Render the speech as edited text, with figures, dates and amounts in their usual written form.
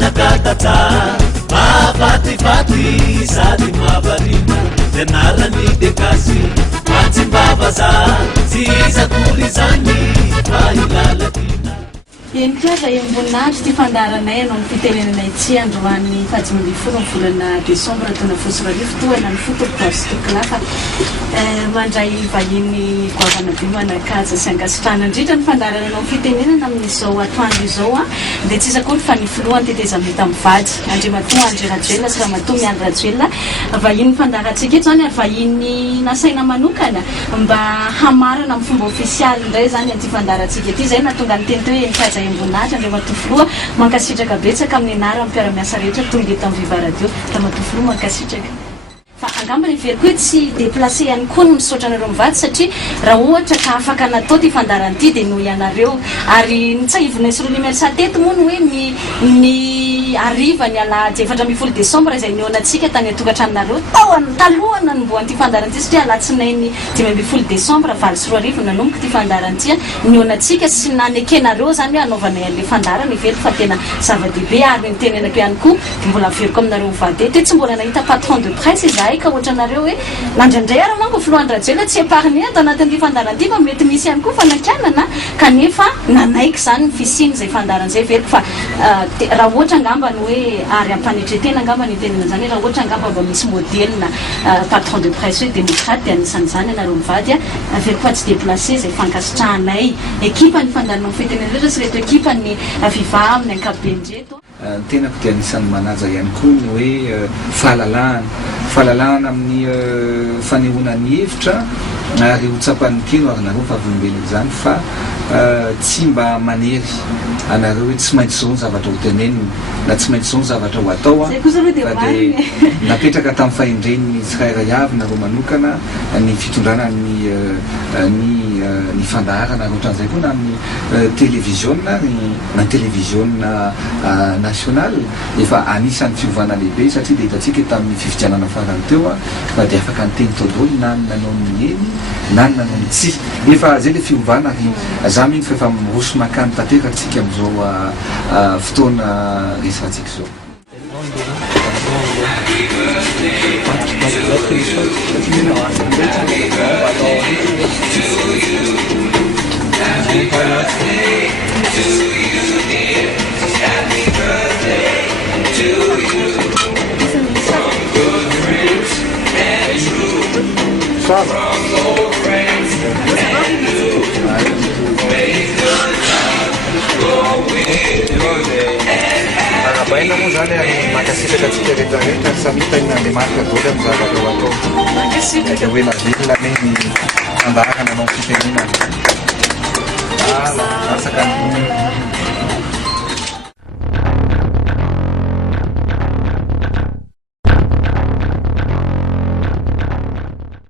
nakatata mapatipaty sady mavarina janarany dekasy matsimbavaza tsy sakory zany fahilaladina Enkiaza emboninaandro ty fandaranay anao fitenenanay ty androany fahajimambifolo volana desambra taona fosirarivo toana ny fotopoastoklafa mandray vahiny goavana be manakaja sy angasitrana indrindra ny fandarana anao fitenenana amin'izao atoandro izao a dia tsy sakory fa ny filohan'ny teteza mita mivady andre matoa andre rajoelona sy raha matoa miandry rajoelona vahiny fandarantsika eto zany vahiny nasaina manokana mba hamarana amin'ny fomba ofisialy indray zany anty fandarantsika ety zay natonga ny teny hoe enkiaza emboninaandro andre matofoloa mankasitraka betsaka amin'ny anara amin'ny mpiara-miasa rehetra tonga eto amin'ny Viva Radio raha matofoloa mankasitraka fa angambany very koa tsy déplacé ihany koa no misaotra anareo mivady satria raha ohatra ka afaka natao ty fandaran'ity dia noho ianareo ary nitsahivona sy roa teto moa no hoe ny ariva ny alahady 4 desambra izay nihoanantsika tany atokantranonareo talohana ny mboan'ity fandaran'ity satria alatsinainy 5 desambra 24 nanomboka ty fandaran'ity nihoanantsika sy nanekenareo zany hoe anaovanay an'le fandarana very fa tena zava-dehibe ary nitenenako ihany koa dia mbola veriko aminareo mivady ety tsy mbola nahita patron de presse izahay ka ohatra anareo hoe nandraindray ary manko filohan'ny rajoelona tsy épargne ato anatin'ity fandaran'ity fa mety misy ihany koa fanakanana kanefa nanaiky zany ny fisiny zay fandaran'izay veriko fa raha ohatra angambany hoe ary ampanetretena angambany tenena zany raha ohatra angamba mba misy modelina patron de presse hoe démocrate dia anisan'izany anareo mivady a veriko fa tsy déplacé zay fankasitrahanay ekipa ny fandaranao fitenena rehetra sy reto ekipa ny Viva amin'ny ankapobeny reto tenako dia anisan'ny manaja ihany koa ny hoe fahalalahana amin'ny fanehoanany hevitra ary hotsapan'ny teno ary nareo fahavelombelona izany fa tsy mba manery anareo hoe tsy maintsy zao ny zavatra ho tenenina na tsy maintsy zao ny zavatra ho atao fa dia napetraka tamin'ny fahendren'ny tsirairay avy nareo manokana ny fitondrana ny fandaharana ohatran'izay koa na amin'ny télévisionna na télévisionna national efa anisan'ny fiovana lehibe satria dia hitantsika tamin'ny fifidianana farany teo fa dia afaka nyteny tao daholo na ny nanao ny eny na ny nanao ny tsy efa zay le fiovana ary za mihitsy fa efa miroso makany tanteratsika amin'izao fotoana resantsika zao Baina moa zany ary mankasitraka atsika rehetrarehetra samitany Andriamanitra daholo amin'ny zavatra ho atao dia hoe navelona ane ny fandaharana anao fitenenana asaka